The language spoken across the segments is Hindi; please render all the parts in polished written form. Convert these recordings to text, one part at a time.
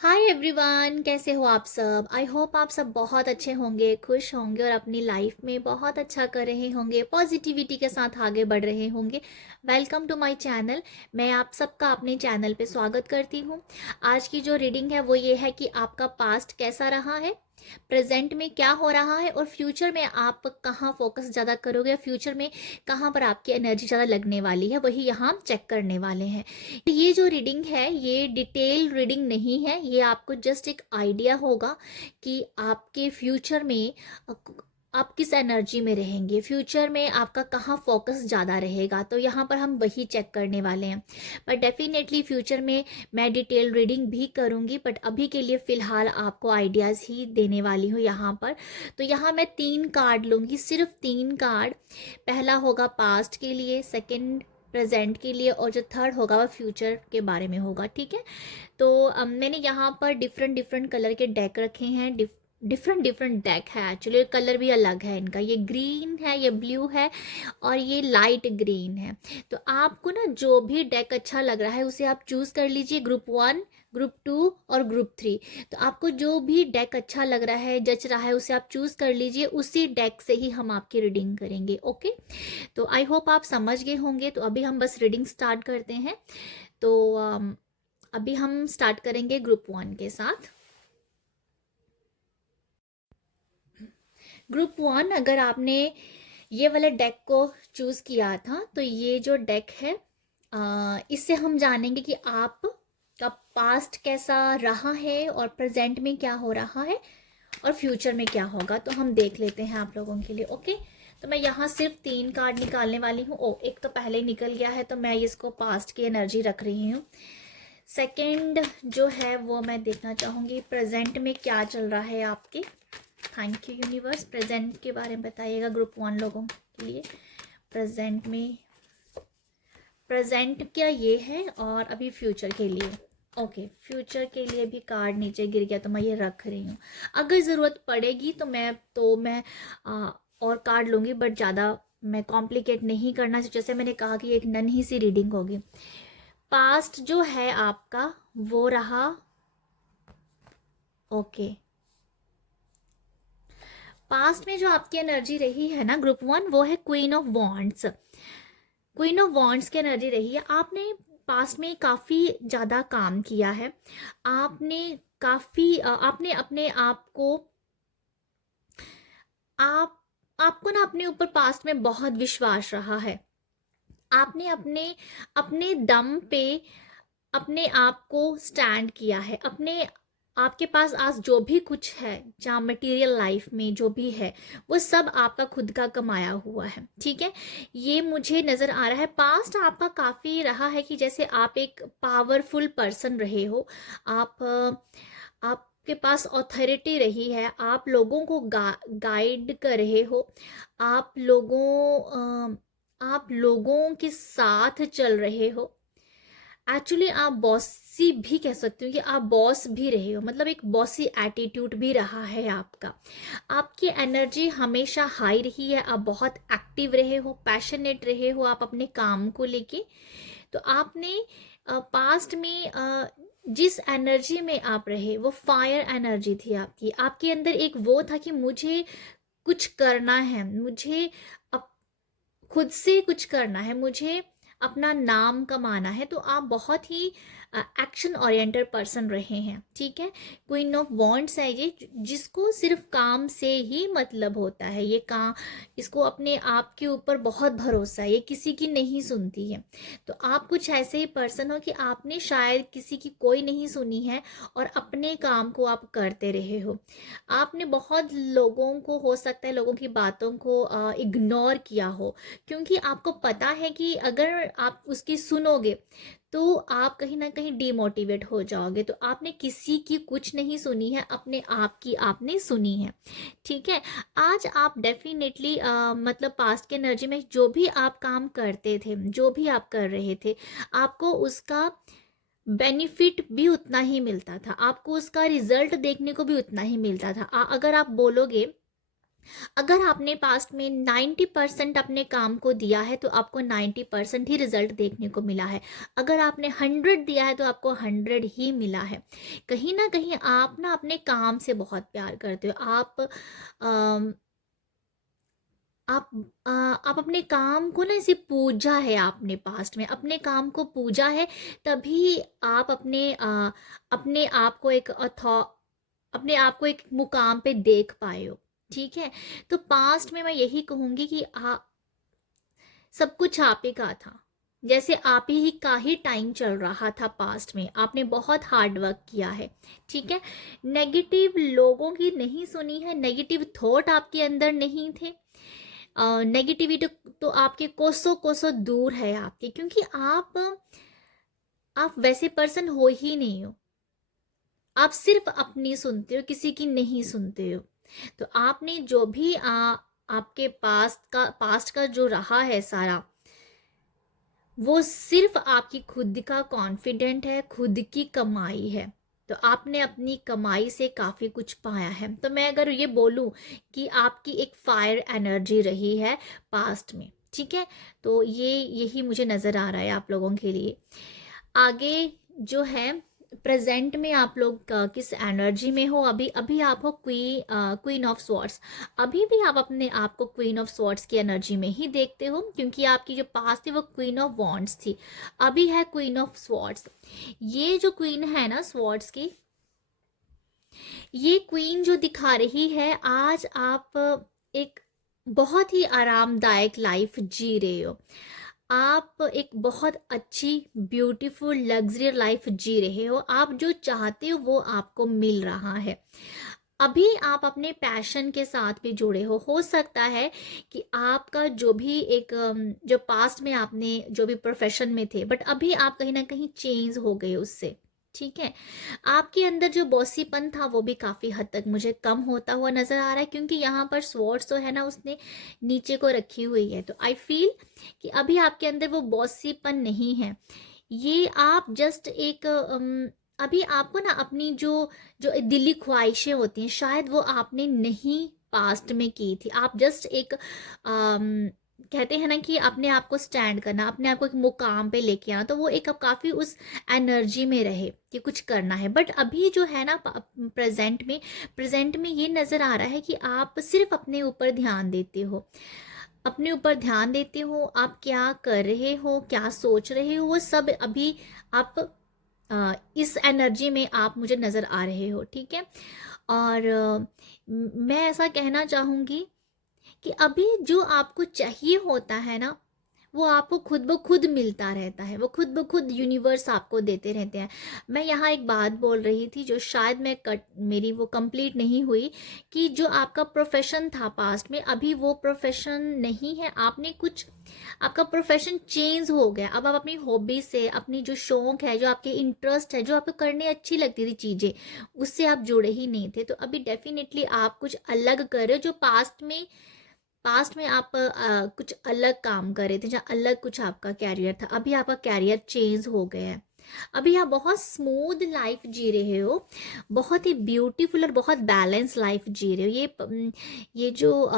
हाय एवरीवन, कैसे हो आप सब। आई होप आप सब बहुत अच्छे होंगे, खुश होंगे और अपनी लाइफ में बहुत अच्छा कर रहे होंगे, पॉजिटिविटी के साथ आगे बढ़ रहे होंगे। Welcome to my channel. मैं आप सबका अपने चैनल पे स्वागत करती हूँ। आज की जो रीडिंग है वो ये है कि आपका पास्ट कैसा रहा है, प्रेजेंट में क्या हो रहा है और फ्यूचर में आप कहाँ फोकस ज़्यादा करोगे, फ्यूचर में कहाँ पर आपकी एनर्जी ज़्यादा लगने वाली है, वही यहाँ हम चेक करने वाले हैं। ये जो रीडिंग है ये डिटेल रीडिंग नहीं है, ये आपको जस्ट एक आइडिया होगा कि आपके फ्यूचर में आप किस एनर्जी में रहेंगे, फ्यूचर में आपका कहाँ फोकस ज़्यादा रहेगा। तो यहाँ पर हम वही चेक करने वाले हैं। बट डेफिनेटली फ्यूचर में मैं डिटेल रीडिंग भी करूँगी, बट अभी के लिए फ़िलहाल आपको आइडियाज़ ही देने वाली हूँ यहाँ पर। तो यहाँ मैं 3 कार्ड लूँगी, सिर्फ 3 कार्ड। पहला होगा पास्ट के लिए, सेकंड प्रेजेंट के लिए और जो थर्ड होगा वो फ्यूचर के बारे में होगा। ठीक है। तो मैंने यहाँ पर डिफरेंट डिफरेंट कलर के डेक रखे हैं। डिफरेंट डिफरेंट डेक है, एक्चुअली कलर भी अलग है इनका। ये ग्रीन है, ये ब्लू है और ये लाइट ग्रीन है। तो आपको ना जो भी डेक अच्छा लग रहा है उसे आप चूज़ कर लीजिए, ग्रुप 1, ग्रुप 2 और ग्रुप 3। तो आपको जो भी डेक अच्छा लग रहा है, जच रहा है, उसे आप चूज़ कर लीजिए। उसी डेक से ही हम आपकी रीडिंग करेंगे। ओके। तो आई होप आप समझ गए होंगे। तो अभी हम बस रीडिंग स्टार्ट करते हैं। तो अभी हम स्टार्ट करेंगे ग्रुप 1 के साथ। ग्रुप 1, अगर आपने ये वाले डेक को चूज़ किया था तो ये जो डेक है इससे हम जानेंगे कि आप का पास्ट कैसा रहा है और प्रेजेंट में क्या हो रहा है और फ्यूचर में क्या होगा। तो हम देख लेते हैं आप लोगों के लिए। ओके। तो मैं यहाँ सिर्फ 3 कार्ड निकालने वाली हूँ। ओ, एक तो पहले ही निकल गया है तो मैं इसको पास्ट की एनर्जी रख रही हूँ। सेकंड जो है वो मैं देखना चाहूँगी प्रेजेंट में क्या चल रहा है आपके। थैंक यू यूनिवर्स, प्रेजेंट के बारे में बताइएगा ग्रुप 1 लोगों के लिए। प्रेजेंट में, प्रेजेंट क्या ये है और अभी फ्यूचर के लिए। ओके, फ्यूचर के लिए भी कार्ड नीचे गिर गया तो मैं ये रख रही हूँ। अगर ज़रूरत पड़ेगी तो मैं और कार्ड लूँगी, बट ज़्यादा मैं कॉम्प्लिकेट नहीं करना। जैसे मैंने कहा कि एक नन्ही सी रीडिंग होगी। पास्ट जो है आपका वो रहा। ओके। पास्ट में जो आपकी एनर्जी रही है ना ग्रुप 1, वो है queen of wands. Queen of wands की एनर्जी रही है। आपने पास्ट में काफ़ी ज़्यादा काम किया है। आपने आपने अपने आप को, आप आपको ना अपने ऊपर पास्ट में बहुत विश्वास रहा है। आपने अपने अपने दम पे अपने आप को स्टैंड किया है। अपने आपके पास आज जो भी कुछ है, जहाँ मटेरियल लाइफ में जो भी है, वो सब आपका खुद का कमाया हुआ है। ठीक है। ये मुझे नज़र आ रहा है। पास्ट आपका काफ़ी रहा है कि जैसे आप एक पावरफुल पर्सन रहे हो। आपके पास ऑथोरिटी रही है। आप लोगों को गाइड कर रहे हो। आप लोगों के साथ चल रहे हो। एक्चुअली आप बॉसी भी कह सकते हो कि आप बॉस भी रहे हो, मतलब एक बॉसी एटीट्यूड भी रहा है आपका। आपकी एनर्जी हमेशा हाई रही है। आप बहुत एक्टिव रहे हो, पैशनेट रहे हो आप अपने काम को लेके। तो आपने पास्ट में जिस एनर्जी में आप रहे वो फायर एनर्जी थी आपकी। आपके अंदर एक वो था कि मुझे कुछ करना है, मुझे अप खुद से कुछ करना है, मुझे अपना नाम कमाना है। तो आप बहुत ही एक्शन ओरिएंटेड पर्सन रहे हैं। ठीक है। क्वीन ऑफ वॉन्ड्स है ये, जिसको सिर्फ काम से ही मतलब होता है। ये काम, इसको अपने आप के ऊपर बहुत भरोसा है, ये किसी की नहीं सुनती है। तो आप कुछ ऐसे ही पर्सन हो कि आपने शायद किसी की कोई नहीं सुनी है और अपने काम को आप करते रहे हो। आपने बहुत लोगों को, हो सकता है लोगों की बातों को इग्नोर किया हो, क्योंकि आपको पता है कि अगर आप उसकी सुनोगे तो आप कहीं ना कहीं डिमोटिवेट हो जाओगे। तो आपने किसी की कुछ नहीं सुनी है, अपने आप की आपने सुनी है। ठीक है। आज आप डेफिनेटली मतलब पास्ट के एनर्जी में जो भी आप काम करते थे, जो भी आप कर रहे थे, आपको उसका बेनिफिट भी उतना ही मिलता था, आपको उसका रिजल्ट देखने को भी उतना ही मिलता था। अगर आप बोलोगे अगर आपने पास्ट में 90% अपने काम को दिया है तो आपको 90% ही रिजल्ट देखने को मिला है। अगर आपने 100 दिया है तो आपको 100 ही मिला है। कहीं ना कहीं आप ना अपने काम से बहुत प्यार करते हो। अम, आप आप अपने काम को ना ऐसे पूजा है, आपने पास्ट में अपने काम को पूजा है, तभी आप अपने आप को अपने आप को एक मुकाम पे देख पाए हो। ठीक है। तो पास्ट में मैं यही कहूंगी कि सब कुछ आप ही का था। जैसे आप ही का ही टाइम चल रहा था पास्ट में, आपने बहुत हार्ड वर्क किया है। ठीक है। नेगेटिव लोगों की नहीं सुनी है, नेगेटिव थॉट आपके अंदर नहीं थे। नेगेटिविटी तो आपके कोसों कोसों दूर है आपके, क्योंकि आप वैसे पर्सन हो ही नहीं हो। आप सिर्फ अपनी सुनते हो, किसी की नहीं सुनते हो। तो आपने जो भी आपके पास्ट का जो रहा है सारा, वो सिर्फ आपकी खुद का कॉन्फिडेंट है, खुद की कमाई है। तो आपने अपनी कमाई से काफ़ी कुछ पाया है। तो मैं अगर ये बोलूँ कि आपकी एक फायर एनर्जी रही है पास्ट में, ठीक है, तो यही मुझे नज़र आ रहा है आप लोगों के लिए। आगे जो है, प्रेजेंट में आप लोग किस एनर्जी में हो? अभी अभी आप हो क्वीन ऑफ स्वॉर्ड्स। अभी भी आप अपने आप को क्वीन ऑफ स्वॉर्ड्स की एनर्जी में ही देखते हो, क्योंकि आपकी जो पास्ट थी वो क्वीन ऑफ वॉन्ड्स थी, अभी है क्वीन ऑफ स्वॉर्ड्स। ये जो क्वीन है ना स्वॉर्ड्स की, ये क्वीन जो दिखा रही है, आज आप एक बहुत ही आरामदायक लाइफ जी रहे हो। आप एक बहुत अच्छी ब्यूटीफुल लग्जरी लाइफ जी रहे हो। आप जो चाहते हो वो आपको मिल रहा है। अभी आप अपने पैशन के साथ भी जुड़े हो सकता है कि आपका जो भी जो पास्ट में आपने जो भी प्रोफेशन में थे, बट अभी आप कहीं ना कहीं चेंज हो गए उससे। ठीक है। आपके अंदर जो बॉसीपन था वो भी काफ़ी हद तक मुझे कम होता हुआ नज़र आ रहा है, क्योंकि यहाँ पर स्वॉर्ड्स जो है ना उसने नीचे को रखी हुई है। तो आई फील कि अभी आपके अंदर वो बॉसीपन नहीं है। ये आप जस्ट अभी आपको ना अपनी जो जो दिली ख्वाहिशें होती हैं, शायद वो आपने नहीं पास्ट में की थी। आप जस्ट कहते हैं ना कि अपने आप को स्टैंड करना, अपने आप को एक मुकाम पे लेके आना, तो वो एक अब काफ़ी उस एनर्जी में रहे कि कुछ करना है। बट अभी जो है ना प्रेजेंट में ये नज़र आ रहा है कि आप सिर्फ अपने ऊपर ध्यान देते हो, अपने ऊपर ध्यान देते हो। आप क्या कर रहे हो, क्या सोच रहे हो, वो सब अभी आप इस एनर्जी में आप मुझे नज़र आ रहे हो। ठीक है। और मैं ऐसा कहना चाहूँगी कि अभी जो आपको चाहिए होता है ना, वो आपको खुद ब खुद मिलता रहता है, वो खुद ब खुद यूनिवर्स आपको देते रहते हैं। मैं यहाँ एक बात बोल रही थी जो शायद मेरी वो कंप्लीट नहीं हुई, कि जो आपका प्रोफेशन था पास्ट में, अभी वो प्रोफेशन नहीं है। आपका प्रोफेशन चेंज हो गया। अब आप अपनी हॉबी से, अपनी जो शौक है, जो आपके इंटरेस्ट है, जो आपको करने अच्छी लगती थी चीज़ें, उससे आप जुड़े ही नहीं थे। तो अभी डेफिनेटली आप कुछ अलग कर रहे हो, जो पास्ट में आप कुछ अलग काम कर रहे थे, जहाँ अलग कुछ आपका कैरियर था। अभी आपका कैरियर चेंज हो गया है। अभी आप बहुत स्मूथ लाइफ जी रहे हो, बहुत ही ब्यूटीफुल और बहुत बैलेंस लाइफ जी रहे हो। ये जो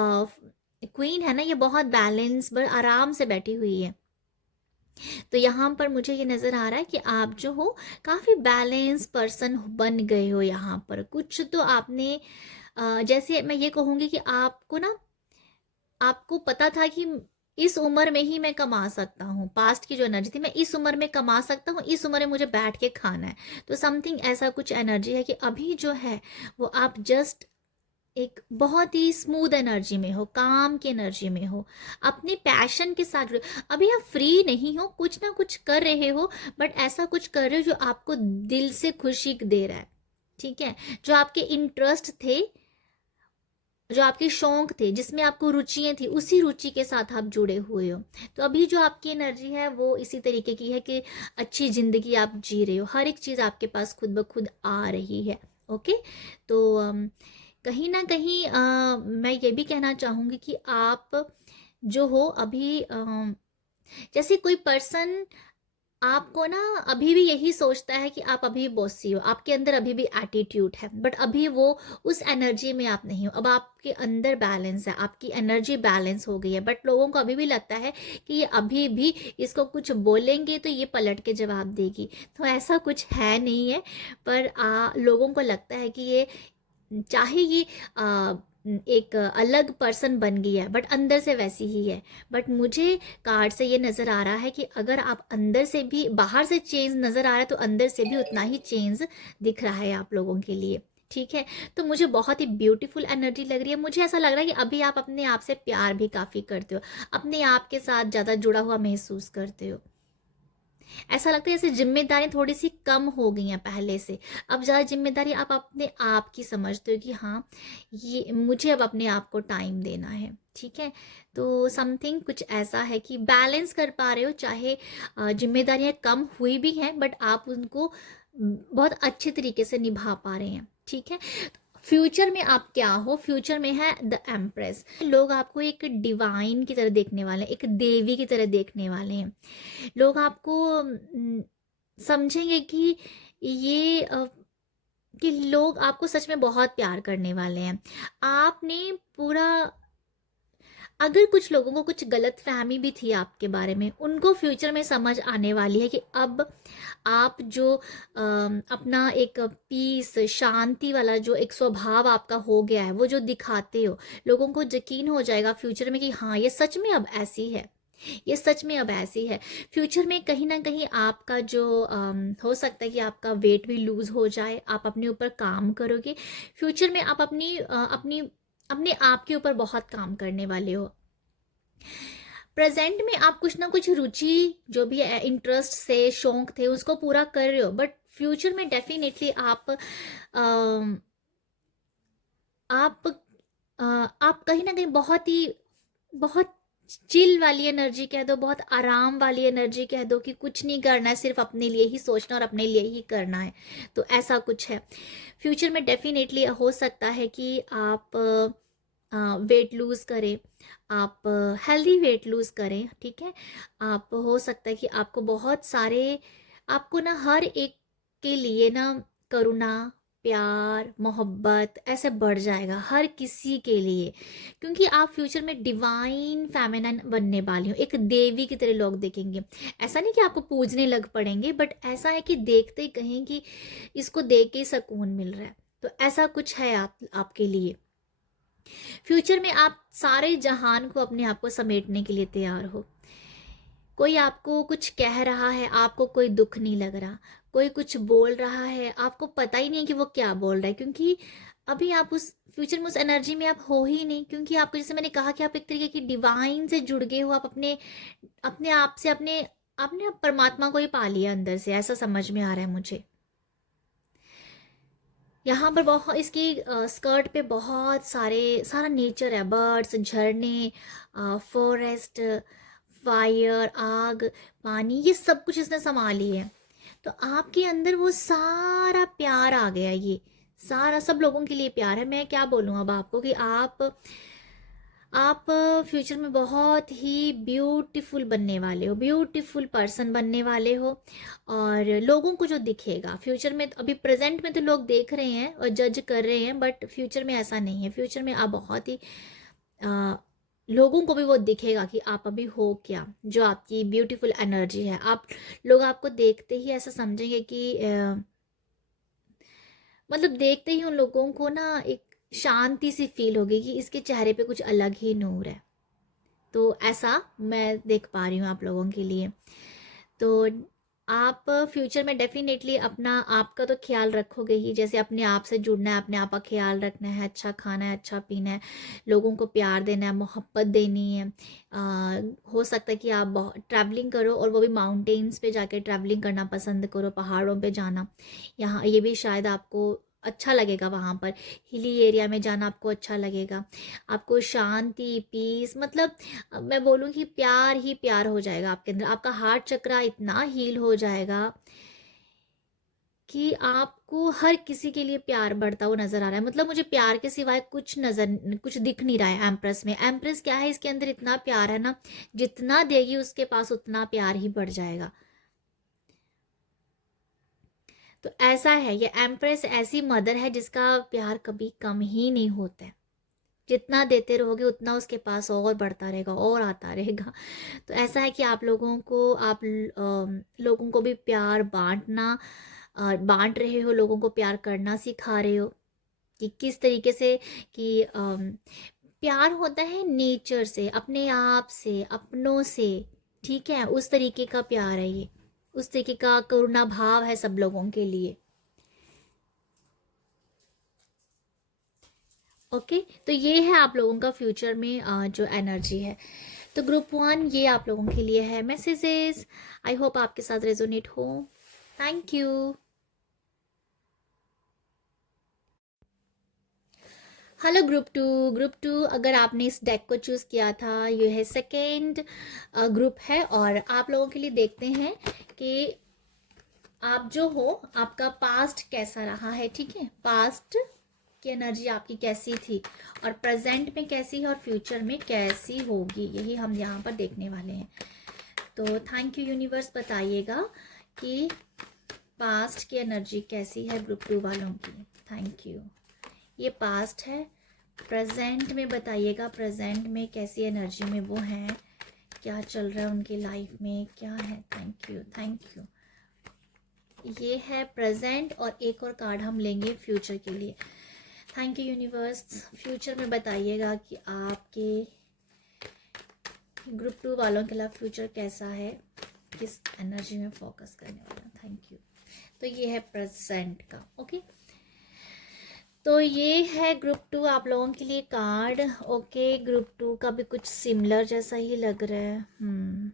क्वीन है ना, ये बहुत बैलेंस पर आराम से बैठी हुई है। तो यहाँ पर मुझे ये नज़र आ रहा है कि आप जो हो काफ़ी बैलेंस पर्सन बन गए हो। यहाँ पर कुछ तो आपने जैसे मैं ये कहूँगी कि आपको पता था कि इस उम्र में ही मैं कमा सकता हूँ। पास्ट की जो एनर्जी थी, मैं इस उम्र में कमा सकता हूँ, इस उम्र में मुझे बैठ के खाना है। तो समथिंग ऐसा कुछ एनर्जी है कि अभी जो है वो आप जस्ट एक बहुत ही स्मूथ एनर्जी में हो, काम की एनर्जी में हो, अपने पैशन के साथ जुड़े। अभी आप फ्री नहीं हो, कुछ ना कुछ कर रहे हो, बट ऐसा कुछ कर रहे हो जो आपको दिल से खुशी दे रहा है। ठीक है। जो आपके इंटरेस्ट थे, जो आपके शौक थे, जिसमें आपको रुचियाँ थी, उसी रुचि के साथ आप जुड़े हुए हो। तो अभी जो आपकी एनर्जी है वो इसी तरीके की है कि अच्छी ज़िंदगी आप जी रहे हो, हर एक चीज़ आपके पास खुद ब खुद आ रही है। ओके। तो कहीं ना कहीं मैं ये भी कहना चाहूँगी कि आप जो हो अभी जैसे कोई पर्सन आपको ना अभी भी यही सोचता है कि आप अभी बॉसी हो, आपके अंदर अभी भी एटीट्यूड है, बट अभी वो उस एनर्जी में आप नहीं हो। अब आपके अंदर बैलेंस है, आपकी एनर्जी बैलेंस हो गई है, बट लोगों को अभी भी लगता है कि ये अभी भी इसको कुछ बोलेंगे तो ये पलट के जवाब देगी। तो ऐसा कुछ है नहीं है, पर लोगों को लगता है कि ये चाहे ये आ, एक अलग पर्सन बन गई है, बट अंदर से वैसी ही है। बट मुझे कार्ड से ये नज़र आ रहा है कि अगर आप अंदर से भी, बाहर से चेंज नज़र आ रहा है तो अंदर से भी उतना ही चेंज दिख रहा है आप लोगों के लिए। ठीक है, तो मुझे बहुत ही ब्यूटीफुल एनर्जी लग रही है। मुझे ऐसा लग रहा है कि अभी आप अपने आप से प्यार भी काफ़ी करते हो, अपने आप के साथ ज़्यादा जुड़ा हुआ महसूस करते हो। ऐसा लगता है जैसे जिम्मेदारियां थोड़ी सी कम हो गई हैं पहले से। अब ज़्यादा जिम्मेदारी आप अपने आप की समझते हो कि हाँ, ये मुझे अब अपने आप को टाइम देना है। ठीक है, तो समथिंग कुछ ऐसा है कि बैलेंस कर पा रहे हो, चाहे जिम्मेदारियां कम हुई भी हैं, बट आप उनको बहुत अच्छे तरीके से निभा पा रहे हैं। ठीक है, फ्यूचर में आप क्या हो, फ्यूचर में है द एम्प्रेस। लोग आपको एक डिवाइन की तरह देखने वाले हैं, एक देवी की तरह देखने वाले हैं। लोग आपको समझेंगे कि ये कि लोग आपको सच में बहुत प्यार करने वाले हैं। आपने पूरा, अगर कुछ लोगों को कुछ गलत फहमी भी थी आपके बारे में, उनको फ्यूचर में समझ आने वाली है कि अब आप जो अपना एक पीस, शांति वाला जो एक स्वभाव आपका हो गया है, वो जो दिखाते हो, लोगों को यकीन हो जाएगा फ्यूचर में कि हाँ, ये सच में अब ऐसी है, ये सच में अब ऐसी है। फ्यूचर में कहीं ना कहीं आपका जो हो सकता है कि आपका वेट भी लूज हो जाए, आप अपने ऊपर काम करोगे। फ्यूचर में आप अपने आप के ऊपर बहुत काम करने वाले हो। प्रेजेंट में आप कुछ ना कुछ रुचि, जो भी इंटरेस्ट से शौक थे, उसको पूरा कर रहे हो, बट फ्यूचर में डेफिनेटली अम, आप आप कहीं ना कहीं बहुत चिल वाली एनर्जी कह दो, बहुत आराम वाली एनर्जी कह दो कि कुछ नहीं करना है, सिर्फ अपने लिए ही सोचना और अपने लिए ही करना है। तो ऐसा कुछ है। फ्यूचर में डेफिनेटली हो सकता है कि आप वेट लूज़ करें, आप हेल्दी वेट लूज़ करें। ठीक है, आप हो सकता है कि आपको बहुत सारे, आपको ना हर एक के लिए ना करुणा, प्यार, मोहब्बत ऐसे बढ़ जाएगा हर किसी के लिए, क्योंकि आप फ्यूचर में डिवाइन फेमिनिन बनने वाली हो, एक देवी की तरह लोग देखेंगे। ऐसा नहीं कि आपको पूजने लग पड़ेंगे, बट ऐसा है कि देखते ही कहें कि इसको देख के सुकून मिल रहा है। तो ऐसा कुछ है आपके लिए। फ्यूचर में आप सारे जहान को अपने आप को समेटने के लिए तैयार हो। कोई आपको कुछ कह रहा है, आपको कोई दुख नहीं लग रहा। कोई कुछ बोल रहा है, आपको पता ही नहीं है कि वो क्या बोल रहा है, क्योंकि अभी आप उस फ्यूचर में, उस एनर्जी में आप हो ही नहीं। क्योंकि आपको, जैसे मैंने कहा कि आप एक तरीके की डिवाइन से जुड़ गए हो, आप अपने अपने आप से अपने आपने परमात्मा को ही पा लिया अंदर से, ऐसा समझ में आ रहा है मुझे। यहाँ पर बहुत इसकी स्कर्ट पे बहुत सारा नेचर है, बर्ड्स, झरने, फॉरेस्ट, फायर, आग, पानी, ये सब कुछ इसने संभाली है। तो आपके अंदर वो सारा प्यार आ गया, ये सारा सब लोगों के लिए प्यार है। मैं क्या बोलूँ अब आपको कि आप फ्यूचर में बहुत ही ब्यूटीफुल बनने वाले हो, ब्यूटीफुल पर्सन बनने वाले हो। और लोगों को जो दिखेगा फ्यूचर में, अभी प्रेजेंट में तो लोग देख रहे हैं और जज कर रहे हैं, बट फ्यूचर में ऐसा नहीं है। फ्यूचर में आप बहुत ही आ, लोगों को भी वो दिखेगा कि आप अभी हो क्या, जो आपकी ब्यूटीफुल एनर्जी है। आप लोग आपको देखते ही ऐसा समझेंगे कि मतलब देखते ही उन लोगों को ना एक शांति सी फील होगी कि इसके चेहरे पे कुछ अलग ही नूर है। तो ऐसा मैं देख पा रही हूँ आप लोगों के लिए। तो आप फ्यूचर में डेफिनेटली अपना आपका तो ख्याल रखोगे ही, जैसे अपने आप से जुड़ना है, अपने आप का ख्याल रखना है, अच्छा खाना है, अच्छा पीना है, लोगों को प्यार देना है, मोहब्बत देनी है। हो सकता है कि आप बहुत ट्रैवलिंग करो, और वो भी माउंटेन्स पे जाके ट्रैवलिंग करना पसंद करो, पहाड़ों पे जाना। यहाँ ये भी शायद आपको अच्छा लगेगा, वहाँ पर हिली एरिया में जाना आपको अच्छा लगेगा। आपको शांति, पीस, मतलब मैं बोलूँ कि प्यार ही प्यार हो जाएगा आपके अंदर। आपका हार्ट चक्रा इतना हील हो जाएगा कि आपको हर किसी के लिए प्यार बढ़ता हुआ नजर आ रहा है। मतलब मुझे प्यार के सिवाय कुछ दिख नहीं रहा है एम्प्रेस में। एम्प्रेस क्या है, इसके अंदर इतना प्यार है ना, जितना देगी उसके पास उतना प्यार ही बढ़ जाएगा। तो ऐसा है, ये एम्प्रेस ऐसी मदर है जिसका प्यार कभी कम ही नहीं होता है। जितना देते रहोगे उतना उसके पास और बढ़ता रहेगा और आता रहेगा। तो ऐसा है कि आप लोगों को, आप लोगों को भी प्यार बांटना, बांट रहे हो, लोगों को प्यार करना सिखा रहे हो कि किस तरीके से कि प्यार होता है नेचर से, अपने आप से, अपनों से, ठीक है, उस तरीके का प्यार है ये, उस तरीके का करुणा भाव है सब लोगों के लिए। ओके, तो ये है आप लोगों का फ्यूचर में जो एनर्जी है। तो ग्रुप 1 ये आप लोगों के लिए है मैसेजेस। आई होप आपके साथ रेजोनेट हो। Thank you. Hello group two अगर आपने इस डेक को चूज़ किया था, ये है सेकेंड ग्रुप है, और आप लोगों के लिए देखते हैं कि आप जो हो, आपका पास्ट कैसा रहा है, ठीक है, पास्ट की एनर्जी आपकी कैसी थी और प्रेजेंट में कैसी है और फ्यूचर में कैसी होगी, यही हम यहाँ पर देखने वाले हैं। तो थैंक यू यूनिवर्स, बताइएगा कि पास्ट की एनर्जी कैसी है ग्रुप 2 वालों की। Thank you. ये पास्ट है, प्रेजेंट में बताइएगा, प्रेजेंट में कैसी एनर्जी में वो हैं, क्या चल रहा है उनकी लाइफ में, क्या है। Thank you, thank you. ये है प्रेजेंट, और एक और कार्ड हम लेंगे फ्यूचर के लिए। थैंक यू यूनिवर्स, फ्यूचर में बताइएगा कि आपके ग्रुप 2 वालों के लिए फ्यूचर कैसा है, किस एनर्जी में फोकस करने वाला। Thank you. तो ये है प्रेजेंट का। ओके, तो ये है ग्रुप 2 आप लोगों के लिए कार्ड। ओके, ग्रुप 2 का भी कुछ सिमिलर जैसा ही लग रहा है।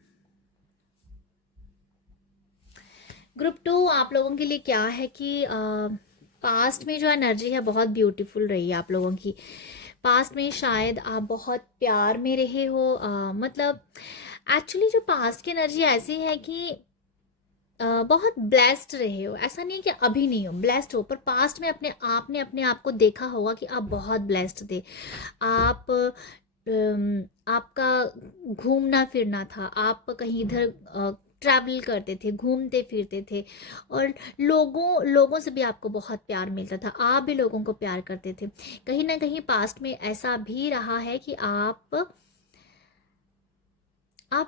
ग्रुप 2 आप लोगों के लिए क्या है कि पास्ट में जो एनर्जी है बहुत ब्यूटीफुल रही है आप लोगों की। पास्ट में शायद आप बहुत प्यार में रहे हो, मतलब एक्चुअली जो पास्ट की एनर्जी ऐसी है कि बहुत ब्लेस्ड रहे हो। ऐसा नहीं है कि अभी नहीं हो, ब्लेस्ड हो, पर पास्ट में आपने अपने आप को देखा होगा कि आप बहुत ब्लेस्ड थे। आप आपका घूमना फिरना था, आप कहीं इधर ट्रैवल करते थे, घूमते फिरते थे, और लोगों से भी आपको बहुत प्यार मिलता था, आप भी लोगों को प्यार करते थे। कहीं ना कहीं पास्ट में ऐसा भी रहा है कि आप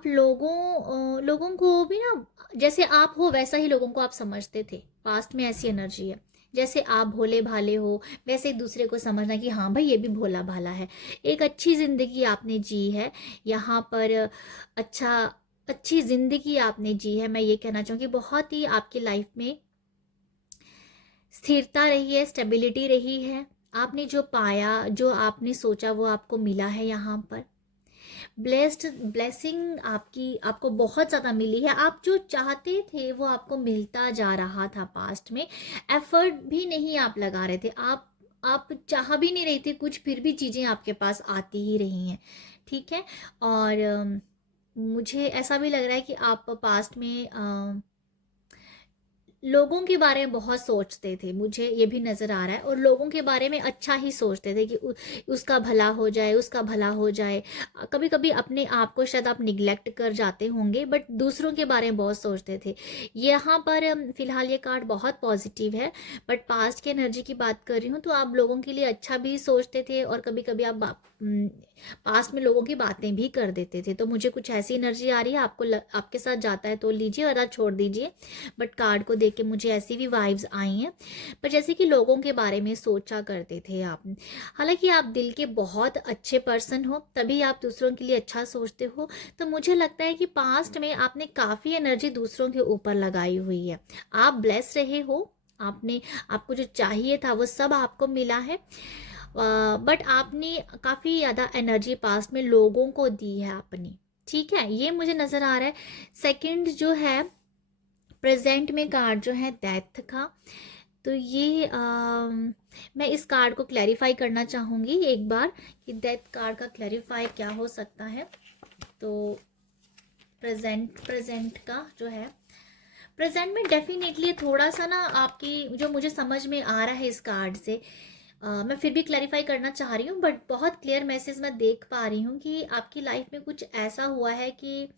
लोगों को भी ना, जैसे आप हो वैसा ही लोगों को आप समझते थे। पास्ट में ऐसी एनर्जी है, जैसे आप भोले भाले हो वैसे एक दूसरे को समझना कि हाँ भाई ये भी भोला भाला है। एक अच्छी जिंदगी आपने जी है यहाँ पर, अच्छी जिंदगी आपने जी है। मैं ये कहना चाहूँगी बहुत ही आपकी लाइफ में स्थिरता रही है, स्टेबिलिटी रही है। आपने जो पाया, जो आपने सोचा, वो आपको मिला है यहाँ पर। ब्लेसिंग आपको बहुत ज़्यादा मिली है। आप जो चाहते थे वो आपको मिलता जा रहा था। पास्ट में एफर्ट भी नहीं आप लगा रहे थे, आप चाह भी नहीं रही थी कुछ, फिर भी चीज़ें आपके पास आती ही रही हैं, ठीक है। और मुझे ऐसा भी लग रहा है कि आप पास्ट में लोगों के बारे में बहुत सोचते थे, मुझे ये भी नज़र आ रहा है, और लोगों के बारे में अच्छा ही सोचते थे कि उसका भला हो जाए, उसका भला हो जाए। कभी कभी अपने आप को शायद आप निग्लेक्ट कर जाते होंगे, बट दूसरों के बारे में बहुत सोचते थे। यहाँ पर फिलहाल ये कार्ड बहुत पॉजिटिव है, बट पास्ट की एनर्जी की बात कर रही हूँ तो आप लोगों के लिए अच्छा भी सोचते थे, और कभी कभी आप पास्ट में लोगों की बातें भी कर देते थे। तो मुझे कुछ ऐसी एनर्जी आ रही है, आपके साथ जाता है तो लीजिए, और छोड़ दीजिए। बट कार्ड को देख के मुझे ऐसी भी वाइब्स आई हैं, पर जैसे कि लोगों के बारे में सोचा करते थे आप। हालांकि आप दिल के बहुत अच्छे पर्सन हो, तभी आप दूसरों के लिए अच्छा सोचते हो। तो मुझे लगता है कि पास्ट में आपने काफ़ी एनर्जी दूसरों के ऊपर लगाई हुई है। आप ब्लेस रहे हो, आपको जो चाहिए था वो सब आपको मिला है, बट आपने काफ़ी ज़्यादा एनर्जी पास्ट में लोगों को दी है अपनी, ठीक है, ये मुझे नज़र आ रहा है। सेकंड जो है प्रेजेंट में कार्ड जो है डेथ का, तो ये मैं इस कार्ड को क्लैरिफाई करना चाहूँगी एक बार कि डेथ कार्ड का क्लैरिफाई क्या हो सकता है। तो प्रेजेंट का जो है, प्रेजेंट में डेफिनेटली थोड़ा सा ना आपकी जो मुझे समझ में आ रहा है इस कार्ड से, मैं फिर भी क्लैरिफाई करना चाह रही हूँ, बट बहुत क्लियर मैसेज मैं देख पा रही हूँ कि आपकी लाइफ में कुछ ऐसा हुआ है कि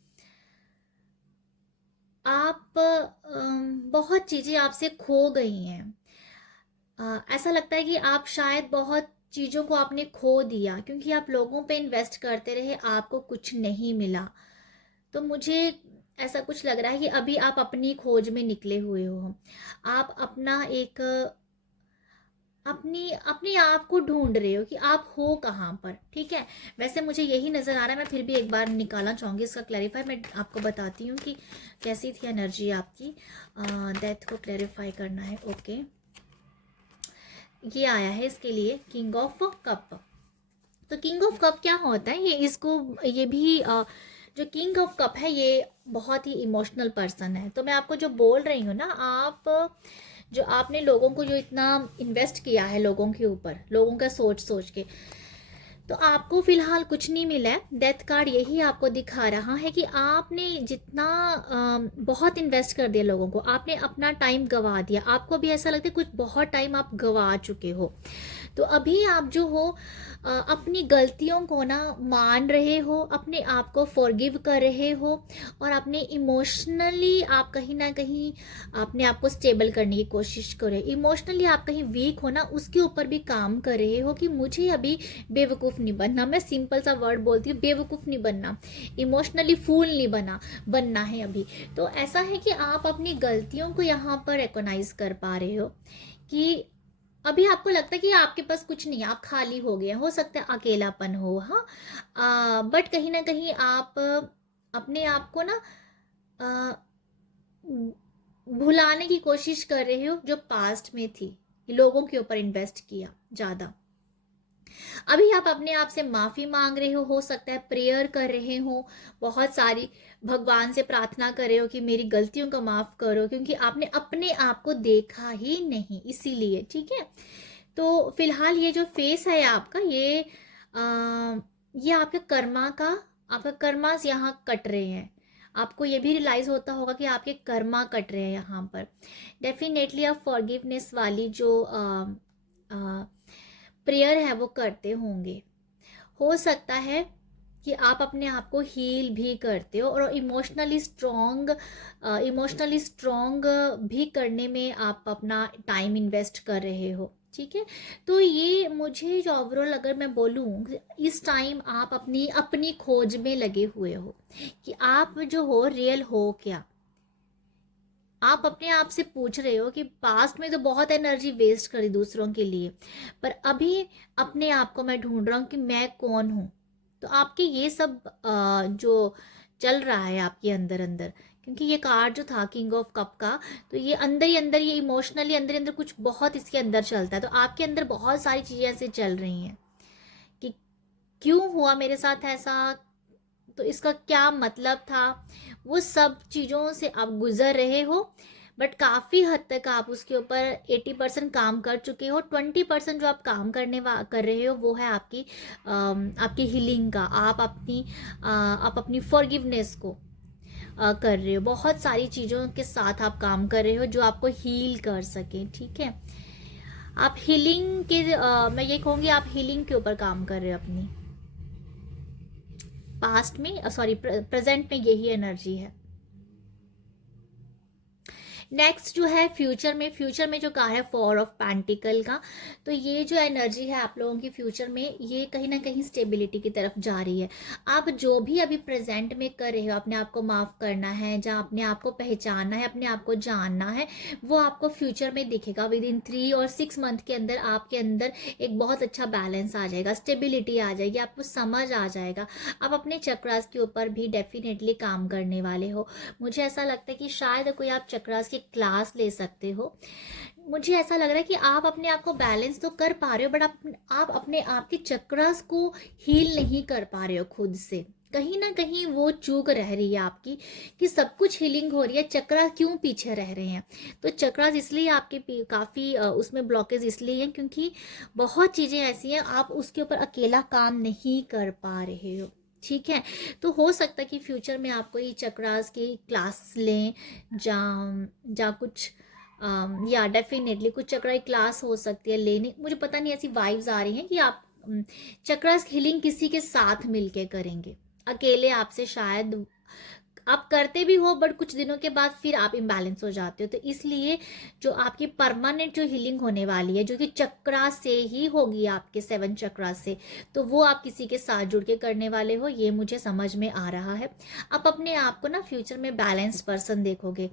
आप बहुत चीज़ें आपसे खो गई हैं। ऐसा लगता है कि आप शायद बहुत चीज़ों को आपने खो दिया क्योंकि आप लोगों पे इन्वेस्ट करते रहे, आपको कुछ नहीं मिला। तो मुझे ऐसा कुछ लग रहा है कि अभी आप अपनी खोज में निकले हुए हो। आप अपना एक अपनी अपने आप को ढूंढ रहे हो कि आप हो कहाँ पर, ठीक है। वैसे मुझे यही नज़र आ रहा है, मैं फिर भी एक बार निकालना चाहूँगी इसका क्लैरिफाई। मैं आपको बताती हूँ कि कैसी थी एनर्जी आपकी। डेथ को क्लैरिफाई करना है, ओके। ये आया है इसके लिए किंग ऑफ कप। तो किंग ऑफ कप क्या होता है, ये इसको ये भी जो किंग ऑफ कप है ये बहुत ही इमोशनल पर्सन है। तो मैं आपको जो बोल रही हूँ ना, आप जो आपने लोगों को जो इतना इन्वेस्ट किया है लोगों के ऊपर, लोगों का सोच सोच के, तो आपको फिलहाल कुछ नहीं मिला है। डेथ कार्ड यही आपको दिखा रहा है कि आपने जितना बहुत इन्वेस्ट कर दिया लोगों को, आपने अपना टाइम गंवा दिया। आपको भी ऐसा लगता है कुछ बहुत टाइम आप गंवा चुके हो। तो अभी आप जो हो अपनी गलतियों को ना मान रहे हो, अपने आप को फॉरगिव कर रहे हो, और अपने इमोशनली आप कहीं ना कहीं अपने आप को स्टेबल करने की कोशिश कर रहे हो। इमोशनली आप कहीं वीक हो ना, उसके ऊपर भी काम कर रहे हो कि मुझे अभी बेवकूफ़ नहीं बनना। मैं सिंपल सा वर्ड बोलती हूँ, बेवकूफ़ नहीं बनना, इमोशनली फूल नहीं बनना है अभी। तो ऐसा है कि आप अपनी गलतियों को यहाँ पर रिकॉग्नाइज कर पा रहे हो कि अभी आपको लगता है कि आपके पास कुछ नहीं है, आप खाली हो सकता है अकेलापन हो, हाँ। बट कहीं ना कहीं आप अपने आप को ना आ, भुलाने की कोशिश कर रहे हो जो पास्ट में थी, लोगों के ऊपर इन्वेस्ट किया ज़्यादा। अभी आप अपने आप से माफ़ी मांग रहे हो सकता है प्रेयर कर रहे हो, बहुत सारी भगवान से प्रार्थना कर रहे हो कि मेरी गलतियों को माफ़ करो, क्योंकि आपने अपने आप को देखा ही नहीं इसीलिए, ठीक है। तो फिलहाल ये जो फेस है आपका, ये आपके कर्मा का, आपका कर्मास यहाँ कट रहे हैं। आपको ये भी रियलाइज होता होगा कि आपके कर्मा कट रहे हैं यहाँ पर। डेफिनेटली आप फॉरगिवनेस वाली जो प्रेयर है वो करते होंगे। हो सकता है कि आप अपने आप को हील भी करते हो और इमोशनली स्ट्रॉन्ग भी करने में आप अपना टाइम इन्वेस्ट कर रहे हो, ठीक है। तो ये मुझे जो ओवरऑल अगर मैं बोलूँ, इस टाइम आप अपनी अपनी खोज में लगे हुए हो कि आप जो हो रियल हो क्या। आप अपने आप से पूछ रहे हो कि पास्ट में तो बहुत एनर्जी वेस्ट करी दूसरों के लिए, पर अभी अपने आप को मैं ढूंढ रहा हूँ कि मैं कौन हूँ। तो आपके ये सब जो चल रहा है आपके अंदर अंदर, क्योंकि ये कार्ड जो था किंग ऑफ कप का, तो ये अंदर ही अंदर, ये इमोशनली अंदर ही अंदर कुछ बहुत इसके अंदर चलता है। तो आपके अंदर बहुत सारी चीज़ें ऐसे चल रही हैं कि क्यों हुआ मेरे साथ ऐसा, तो इसका क्या मतलब था। वो सब चीज़ों से आप गुजर रहे हो, बट काफ़ी हद तक आप उसके ऊपर 80% काम कर चुके हो। 20% जो आप काम कर रहे हो वो है आपकी हीलिंग का। आप अपनी फॉरगिवनेस को कर रहे हो। बहुत सारी चीज़ों के साथ आप काम कर रहे हो जो आपको हील कर सके, ठीक है। आप हीलिंग के मैं ये कहूँगी आप हीलिंग के ऊपर काम कर रहे हो अपनी। पास्ट में सॉरी प्रेजेंट में यही एनर्जी है। नेक्स्ट जो है फ्यूचर में जो कहा है 4 ऑफ पेंटिकल का, तो ये जो एनर्जी है आप लोगों की फ्यूचर में, ये कहीं ना कहीं स्टेबिलिटी की तरफ जा रही है। आप जो भी अभी प्रेजेंट में कर रहे हो, अपने आप को माफ़ करना है, जहाँ अपने आप को पहचानना है, अपने आप को जानना है, वो आपको फ्यूचर में दिखेगा। विद इन 3 और 6 मंथ के अंदर आपके अंदर एक बहुत अच्छा बैलेंस आ जाएगा, स्टेबिलिटी आ जाएगी, आपको समझ आ जाएगा। आप अपने चक्रास के ऊपर भी डेफिनेटली काम करने वाले हो। मुझे ऐसा लगता है कि शायद कोई आप चक्रास की क्लास ले सकते हो। मुझे ऐसा लग रहा है कि आप अपने आप को बैलेंस तो कर पा रहे हो, बट आप अपने आप के चक्रास को हील नहीं कर पा रहे हो खुद से। कहीं ना कहीं वो चूक रह रही है आपकी कि सब कुछ हीलिंग हो रही है, चक्रास क्यों पीछे रह रहे हैं। तो चक्रास इसलिए आपके काफ़ी उसमें ब्लॉकेज इसलिए हैं क्योंकि बहुत चीज़ें ऐसी हैं आप उसके ऊपर अकेला काम नहीं कर पा रहे हो, ठीक है। तो हो सकता है कि फ्यूचर में आप कोई चक्रास की क्लास लें, जा कुछ या डेफिनेटली कुछ चक्रा की क्लास हो सकती है लेनी। मुझे पता नहीं, ऐसी वाइब्स आ रही हैं कि आप चक्रास हीलिंग किसी के साथ मिलके करेंगे, अकेले आपसे शायद आप करते भी हो बट कुछ दिनों के बाद फिर आप इम्बैलेंस हो जाते हो। तो इसलिए जो आपकी परमानेंट जो हीलिंग होने वाली है, जो कि चक्रा से ही होगी, आपके 7 चक्रा से, तो वो आप किसी के साथ जुड़ के करने वाले हो, ये मुझे समझ में आ रहा है। आप अपने आप को ना फ्यूचर में बैलेंस पर्सन देखोगे।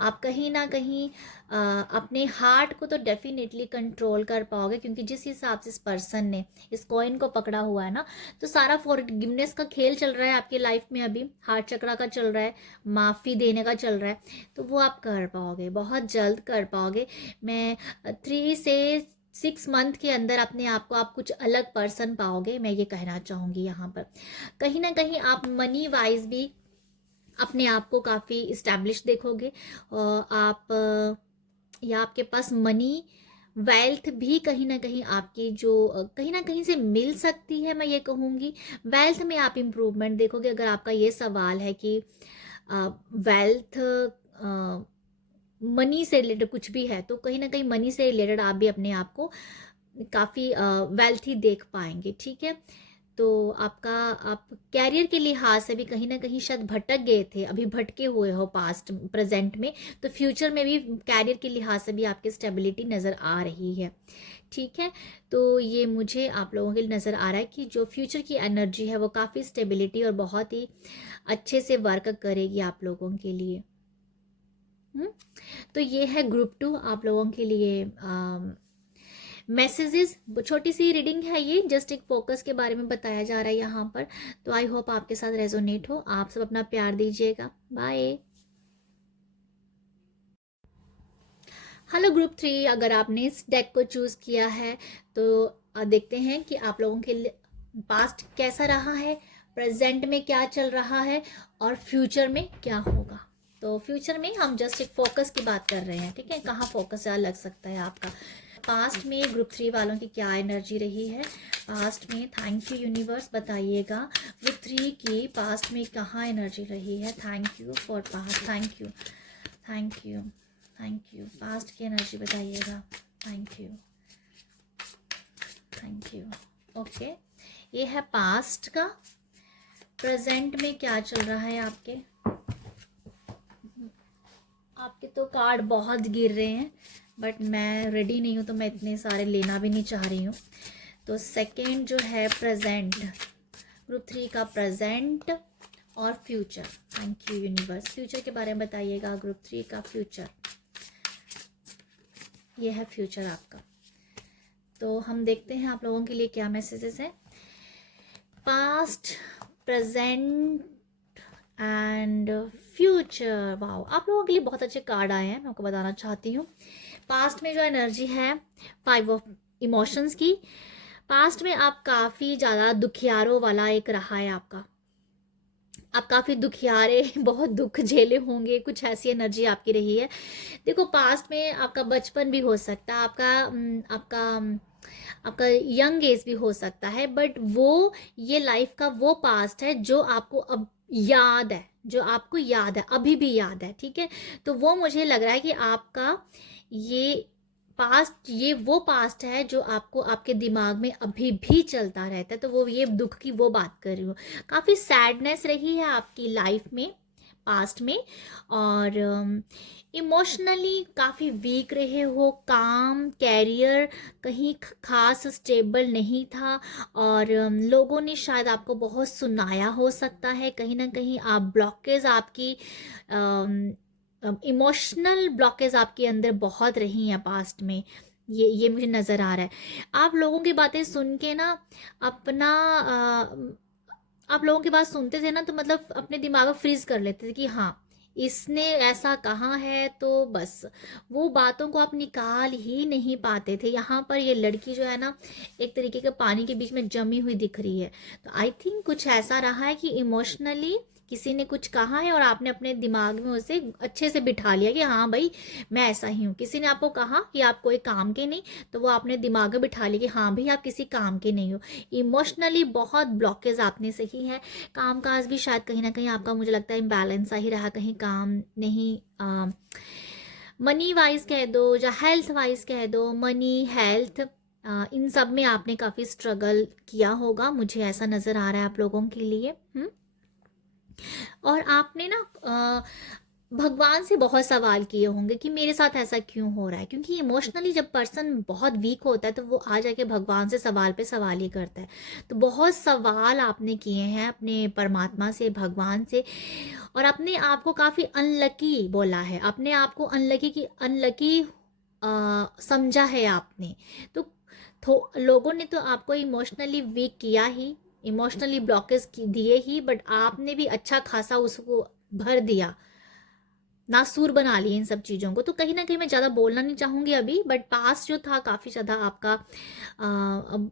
आप कहीं ना कहीं अपने हार्ट को तो डेफिनेटली कंट्रोल कर पाओगे, क्योंकि जिस हिसाब से इस पर्सन ने इस कॉइन को पकड़ा हुआ है ना, तो सारा फॉरगिवनेस का खेल चल रहा है आपकी लाइफ में। अभी हार्ट चक्रा का चल रहा है, माफ़ी देने का चल रहा है, तो वो आप कर पाओगे, बहुत जल्द कर पाओगे। मैं 3 से 6 मंथ के अंदर अपने आप को आप कुछ अलग पर्सन पाओगे, मैं ये कहना चाहूँगी यहाँ पर। कहीं ना कहीं आप मनी वाइज भी अपने आप को काफ़ी इस्टेब्लिश देखोगे। आप या आपके पास मनी वेल्थ भी कहीं ना कहीं आपकी जो कहीं ना कहीं से मिल सकती है, मैं ये कहूँगी। वेल्थ में आप इम्प्रूवमेंट देखोगे। अगर आपका ये सवाल है कि वेल्थ मनी से रिलेटेड कुछ भी है, तो कहीं ना कहीं मनी से रिलेटेड आप भी अपने आप को काफ़ी वेल्थी देख पाएंगे, ठीक है। तो आपका आप कैरियर के लिहाज से भी कहीं ना कहीं शायद भटक गए थे, अभी भटके हुए हो पास्ट प्रेजेंट में, तो फ्यूचर में भी कैरियर के लिहाज से भी आपकी स्टेबिलिटी नज़र आ रही है, ठीक है। तो ये मुझे आप लोगों के लिए नज़र आ रहा है कि जो फ्यूचर की एनर्जी है वो काफ़ी स्टेबिलिटी और बहुत ही अच्छे से वर्क करेगी आप लोगों के लिए। तो ये है ग्रुप 2 आप लोगों के लिए मैसेजेस। छोटी सी रीडिंग है ये, जस्ट एक फोकस के बारे में बताया जा रहा है यहाँ पर। तो आई होप आपके साथ रेजोनेट हो। आप सब अपना प्यार दीजिएगा। बाय। हेलो ग्रुप 3, अगर आपने इस डेक को चूज़ किया है तो देखते हैं कि आप लोगों के लिए पास्ट कैसा रहा है, प्रेजेंट में क्या चल रहा है और फ्यूचर में क्या होगा। तो फ्यूचर में हम जस्ट एक फोकस की बात कर रहे हैं, ठीक है, कहाँ फोकस लग सकता है आपका। पास्ट में ग्रुप 3 वालों की क्या एनर्जी रही है पास्ट में, थैंक यू यूनिवर्स, बताइएगा ग्रुप 3 की पास्ट में कहाँ एनर्जी रही है। Thank you for past, thank you thank you thank you. Past की एनर्जी बताइएगा। Thank you thank you. Okay, ये है पास्ट का। प्रेजेंट में क्या चल रहा है आपके तो कार्ड बहुत गिर रहे हैं, बट मैं रेडी नहीं हूँ, तो मैं इतने सारे लेना भी नहीं चाह रही हूँ। तो सेकेंड जो है प्रेजेंट, ग्रुप 3 का प्रेजेंट और future. Thank you universe, future के बारे में बताइएगा। ग्रुप 3 का फ्यूचर, ये है फ्यूचर आपका। तो हम देखते हैं आप लोगों के लिए क्या मैसेजेस हैं। Past, present and future. Wow, आप लोगों के लिए बहुत अच्छे कार्ड आए हैं, मैं आपको बताना चाहती हूँ। पास्ट में जो एनर्जी है 5 ऑफ इमोशंस की। पास्ट में आप काफ़ी ज़्यादा दुखियारों वाला एक रहा है आपका, आप काफ़ी दुखियारे, बहुत दुख झेले होंगे, कुछ ऐसी एनर्जी आपकी रही है। देखो, पास्ट में आपका बचपन भी हो सकता है, आपका यंग एज भी हो सकता है, बट वो ये लाइफ का वो पास्ट है जो आपको अब याद है, जो आपको याद है, अभी भी याद है, ठीक है। तो वो मुझे लग रहा है कि आपका ये पास्ट, ये वो पास्ट है जो आपको आपके दिमाग में अभी भी चलता रहता है। तो वो ये दुख की वो बात कर रही हूँ। काफ़ी सैडनेस रही है आपकी लाइफ में पास्ट में, और इमोशनली काफ़ी वीक रहे हो। काम, कैरियर कहीं खास स्टेबल नहीं था, और लोगों ने शायद आपको बहुत सुनाया हो सकता है। कहीं ना कहीं आप ब्लॉकेज, आपकी इमोशनल ब्लॉकेज आपके अंदर बहुत रही हैं पास्ट में, ये मुझे नज़र आ रहा है। आप लोगों की बातें सुन के ना अपना आप लोगों की बात सुनते थे ना, तो मतलब अपने दिमाग में फ्रीज कर लेते थे कि हाँ, इसने ऐसा कहा है, तो बस वो बातों को आप निकाल ही नहीं पाते थे। यहाँ पर ये लड़की जो है ना, एक तरीके के पानी के बीच में जमी हुई दिख रही है। तो आई थिंक कुछ ऐसा रहा है कि इमोशनली किसी ने कुछ कहा है और आपने अपने दिमाग में उसे अच्छे से बिठा लिया कि हाँ भाई, मैं ऐसा ही हूँ। किसी ने आपको कहा कि आप कोई काम के नहीं, तो वो आपने दिमाग में बिठा लिया कि हाँ भाई, आप किसी काम के नहीं हो। इमोशनली बहुत ब्लॉकेज आपने सही है। काम काज भी शायद कहीं ना कहीं आपका, मुझे लगता है, इम्बैलेंस सा ही रहा, कहीं काम नहीं। मनी वाइज कह दो या हेल्थ वाइज कह दो, मनी, हेल्थ, इन सब में आपने काफ़ी स्ट्रगल किया होगा, मुझे ऐसा नज़र आ रहा है आप लोगों के लिए। और आपने ना भगवान से बहुत सवाल किए होंगे कि मेरे साथ ऐसा क्यों हो रहा है, क्योंकि इमोशनली जब पर्सन बहुत वीक होता है तो वो आ जाके भगवान से सवाल पे सवाल ही करता है। तो बहुत सवाल आपने किए हैं अपने परमात्मा से, भगवान से, और अपने आप को काफ़ी अनलकी बोला है, अपने आप को अनलकी की अनलकी समझा है आपने। तो लोगों ने तो आपको इमोशनली वीक किया ही, इमोशनली ब्लॉकेज दिए ही, बट आपने भी अच्छा खासा उसको भर दिया, नासूर बना लिए इन सब चीज़ों को। तो कहीं ना कहीं मैं ज़्यादा बोलना नहीं चाहूँगी अभी, बट पास जो था काफ़ी ज़्यादा आपका अब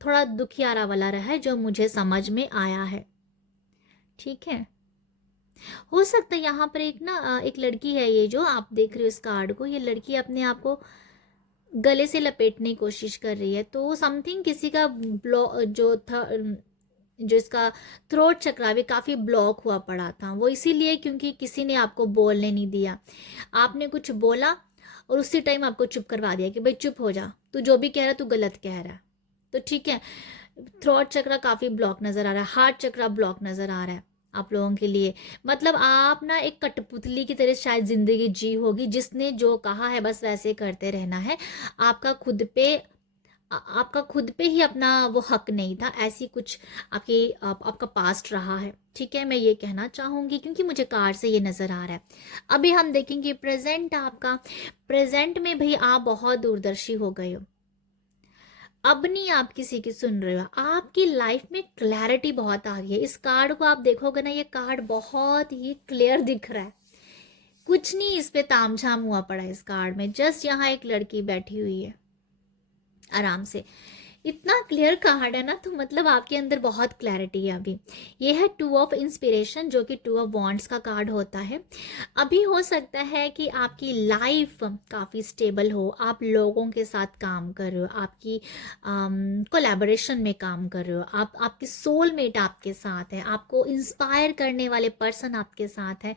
थोड़ा दुखियारा वाला रहा है, जो मुझे समझ में आया है। ठीक है, हो सकता है यहाँ पर एक ना एक लड़की है, ये जो आप देख रहे हो इस कार्ड को, ये लड़की अपने आप को गले से लपेटने की कोशिश कर रही है। तो समथिंग किसी का जो था, जो इसका थ्रोट चक्रा भी काफ़ी ब्लॉक हुआ पड़ा था, वो इसीलिए क्योंकि किसी ने आपको बोलने नहीं दिया। आपने कुछ बोला और उसी टाइम आपको चुप करवा दिया कि भाई चुप हो जा, तू जो भी कह रहा है तू गलत कह रहा है। तो ठीक है, थ्रोट चक्रा काफ़ी ब्लॉक नज़र आ रहा है, हार्ट चक्रा ब्लॉक नज़र आ रहा है आप लोगों के लिए। मतलब आप ना एक कठपुतली की तरह शायद ज़िंदगी जी होगी, जिसने जो कहा है बस वैसे करते रहना है। आपका खुद पे आपका खुद पे ही अपना वो हक नहीं था, ऐसी कुछ आपका पास्ट रहा है। ठीक है, मैं ये कहना चाहूँगी क्योंकि मुझे कार्ड से ये नज़र आ रहा है। अभी हम देखेंगे प्रेजेंट आपका। प्रेजेंट में भाई आप बहुत दूरदर्शी हो गए हो, अब नहीं आप किसी की सुन रहे हो, आपकी लाइफ में क्लैरिटी बहुत आ गई है। इस कार्ड को आप देखोगे ना, ये कार्ड बहुत ही क्लियर दिख रहा है, कुछ नहीं इस पे तामझाम हुआ पड़ा है। इस कार्ड में जस्ट यहाँ एक लड़की बैठी हुई है आराम से, इतना क्लियर कार्ड है ना, तो मतलब आपके अंदर बहुत क्लैरिटी है अभी। ये है टू ऑफ इंस्पिरेशन, जो कि टू ऑफ वॉन्ड्स का कार्ड होता है। अभी हो सकता है कि आपकी लाइफ काफ़ी स्टेबल हो, आप लोगों के साथ काम कर रहे हो, आपकी कोलैबोरेशन में काम कर रहे हो, आप आपके सोलमेट आपके साथ है, आपको इंस्पायर करने वाले पर्सन आपके साथ है,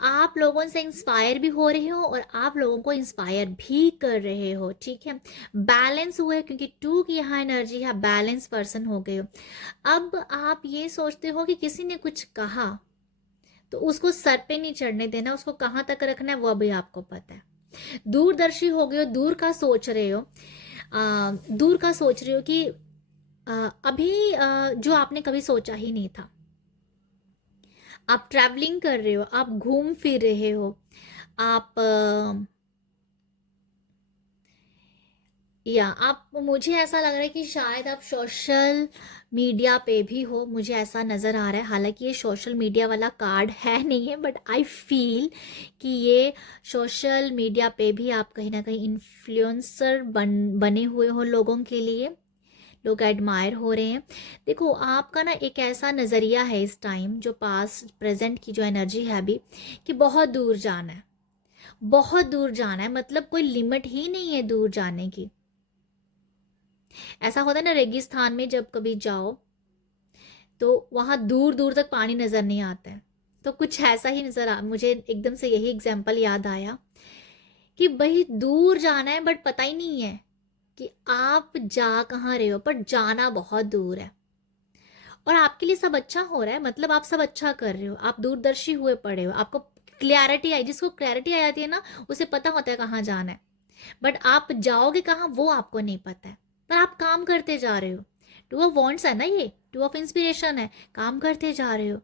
आप लोगों से इंस्पायर भी हो रहे हो और आप लोगों को इंस्पायर भी कर रहे हो। ठीक है, बैलेंस हुए, क्योंकि टू की यहाँ एनर्जी है, बैलेंस पर्सन हो गए हो। अब आप ये सोचते हो कि किसी ने कुछ कहा तो उसको सर पे नहीं चढ़ने देना, उसको कहाँ तक रखना है वो अभी आपको पता है। दूरदर्शी हो गए हो, दूर का सोच रहे हो, दूर का सोच रहे हो कि अभी जो आपने कभी सोचा ही नहीं था। आप ट्रैवलिंग कर रहे हो, आप घूम फिर रहे हो, आप या आप, मुझे ऐसा लग रहा है कि शायद आप सोशल मीडिया पे भी हो, मुझे ऐसा नज़र आ रहा है। हालांकि ये सोशल मीडिया वाला कार्ड है नहीं है, बट आई फील कि ये सोशल मीडिया पे भी आप कहीं ना कहीं इन्फ्लुएंसर बने हुए हो, लोगों के लिए लोग एडमायर हो रहे हैं। देखो आपका ना एक ऐसा नज़रिया है इस टाइम, जो पास प्रेजेंट की जो एनर्जी है अभी, कि बहुत दूर जाना है, बहुत दूर जाना है, मतलब कोई लिमिट ही नहीं है दूर जाने की। ऐसा होता है ना रेगिस्तान में जब कभी जाओ तो वहां दूर दूर तक पानी नजर नहीं आता है, तो कुछ ऐसा ही नजर आ, मुझे एकदम से यही एग्जाम्पल याद आया कि भाई दूर जाना है बट पता ही नहीं है कि आप जा कहाँ रहे हो, पर जाना बहुत दूर है। और आपके लिए सब अच्छा हो रहा है, मतलब आप सब अच्छा कर रहे हो, आप दूरदर्शी हुए पड़े हो, आपको क्लैरिटी आई, जिसको क्लैरिटी आ जाती है ना उसे पता होता है कहाँ जाना है, बट आप जाओगे कहाँ वो आपको नहीं पता है, पर आप काम करते जा रहे हो। टू ऑफ वॉन्ट्स है ना, ये टू ऑफ इंस्पिरेशन है, काम करते जा रहे हो,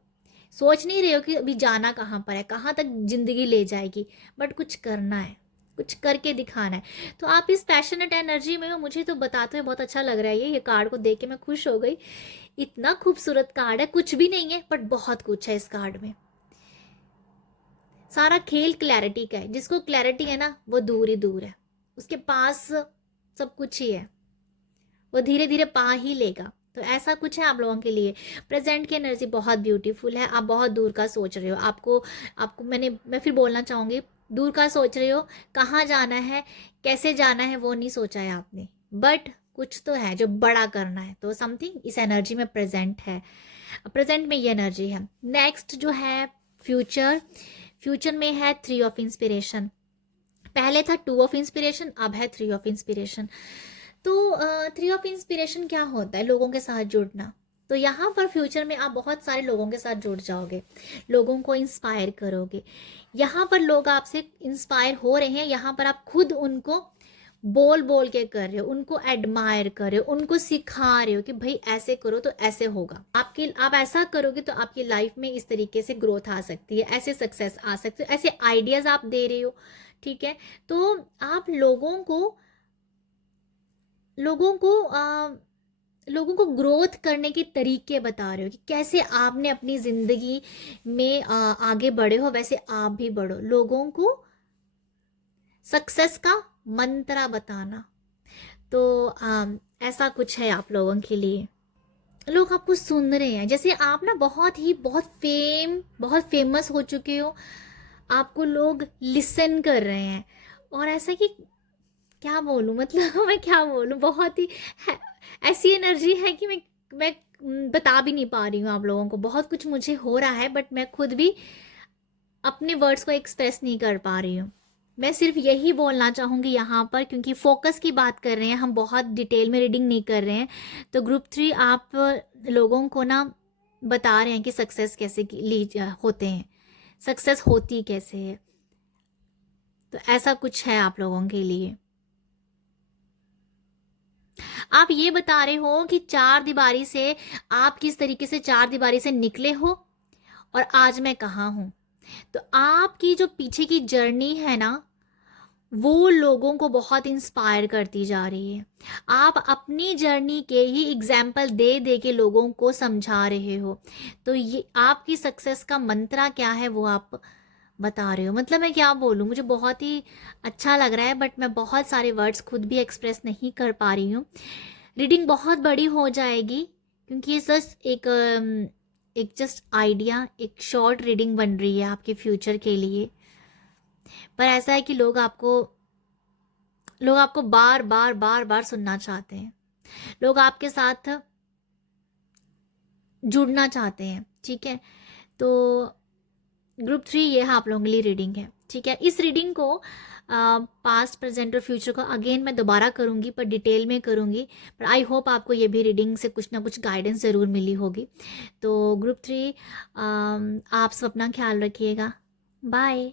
सोच नहीं रहे हो कि अभी जाना कहाँ पर है, कहाँ तक जिंदगी ले जाएगी, बट कुछ करना है, कुछ करके दिखाना है। तो आप इस पैशनेट एनर्जी में हो, मुझे तो बताते हुए बहुत अच्छा लग रहा है। ये कार्ड को देख के मैं खुश हो गई, इतना खूबसूरत कार्ड है, कुछ भी नहीं है बट बहुत कुछ है इस कार्ड में। सारा खेल क्लैरिटी का है, जिसको क्लैरिटी है ना वो दूर ही दूर है, उसके पास सब कुछ ही है, वो धीरे धीरे पा ही लेगा। तो ऐसा कुछ है आप लोगों के लिए। प्रेजेंट की एनर्जी बहुत ब्यूटीफुल है, आप बहुत दूर का सोच रहे हो, आपको आपको मैं फिर बोलना चाहूँगी, दूर का सोच रहे हो, कहाँ जाना है, कैसे जाना है वो नहीं सोचा है आपने, बट कुछ तो है जो बड़ा करना है, तो समथिंग इस एनर्जी में प्रेजेंट है, प्रेजेंट में ये एनर्जी है। नेक्स्ट जो है फ्यूचर, फ्यूचर में है थ्री ऑफ इंस्पिरेशन, पहले था टू ऑफ इंस्पिरेशन, अब है थ्री ऑफ इंस्पिरेशन। तो थ्री ऑफ इंस्पिरेशन क्या होता है, लोगों के साथ जुड़ना, तो यहाँ पर फ्यूचर में आप बहुत सारे लोगों के साथ जुड़ जाओगे, लोगों को इंस्पायर करोगे। यहाँ पर लोग आपसे इंस्पायर हो रहे हैं, यहाँ पर आप खुद उनको बोल बोल के कर रहे हो, उनको एडमायर कर रहे हो, उनको सिखा रहे हो कि भाई ऐसे करो तो ऐसे होगा, आप ऐसा करोगे तो आपकी लाइफ में इस तरीके से ग्रोथ आ सकती है, ऐसे सक्सेस आ सकते हो, ऐसे आइडियाज आप दे रहे हो। ठीक है, तो आप लोगों को ग्रोथ करने के तरीके बता रहे हो कि कैसे आपने अपनी ज़िंदगी में आगे बढ़े हो, वैसे आप भी बढ़ो। लोगों को सक्सेस का मंत्र बताना। तो ऐसा कुछ है आप लोगों के लिए। लोग आपको सुन रहे हैं, जैसे आप ना बहुत फेमस हो चुके हो, आपको लोग लिसन कर रहे हैं, और ऐसा कि क्या बोलूँ, मतलब मैं क्या बोलूँ, बहुत ही ऐसी एनर्जी है कि मैं बता भी नहीं पा रही हूँ आप लोगों को। बहुत कुछ मुझे हो रहा है, बट मैं खुद भी अपने वर्ड्स को एक्सप्रेस नहीं कर पा रही हूँ। मैं सिर्फ यही बोलना चाहूँगी यहाँ पर, क्योंकि फोकस की बात कर रहे हैं हम, बहुत डिटेल में रीडिंग नहीं कर रहे हैं। तो ग्रुप 3 आप लोगों को ना बता रहे हैं कि सक्सेस कैसे होते हैं, सक्सेस होती कैसे है। तो ऐसा कुछ है आप लोगों के लिए। आप ये बता रहे हो कि चार दीवारी से आप किस तरीके से चार दीवारी से निकले हो और आज मैं कहाँ हूँ। तो आपकी जो पीछे की जर्नी है ना, वो लोगों को बहुत इंस्पायर करती जा रही है। आप अपनी जर्नी के ही एग्जाम्पल दे दे के लोगों को समझा रहे हो। तो ये आपकी सक्सेस का मंत्रा क्या है वो आप बता रहे हो। मतलब मैं क्या बोलूँ, मुझे बहुत ही अच्छा लग रहा है, बट मैं बहुत सारे वर्ड्स खुद भी एक्सप्रेस नहीं कर पा रही हूँ। रीडिंग बहुत बड़ी हो जाएगी, क्योंकि ये जस्ट एक जस्ट आइडिया, एक शॉर्ट रीडिंग बन रही है आपके फ्यूचर के लिए। पर ऐसा है कि लोग आपको बार बार बार बार सुनना चाहते हैं, लोग आपके साथ जुड़ना चाहते हैं। ठीक है, तो ग्रुप 3 ये आप लोगों के लिए रीडिंग है। ठीक है, इस रीडिंग को पास्ट, प्रेजेंट और फ्यूचर को अगेन मैं दोबारा करूँगी, पर डिटेल में करूँगी। पर आई होप आपको ये भी रीडिंग से कुछ ना कुछ गाइडेंस ज़रूर मिली होगी। तो ग्रुप 3 आप सब अपना ख्याल रखिएगा। बाय।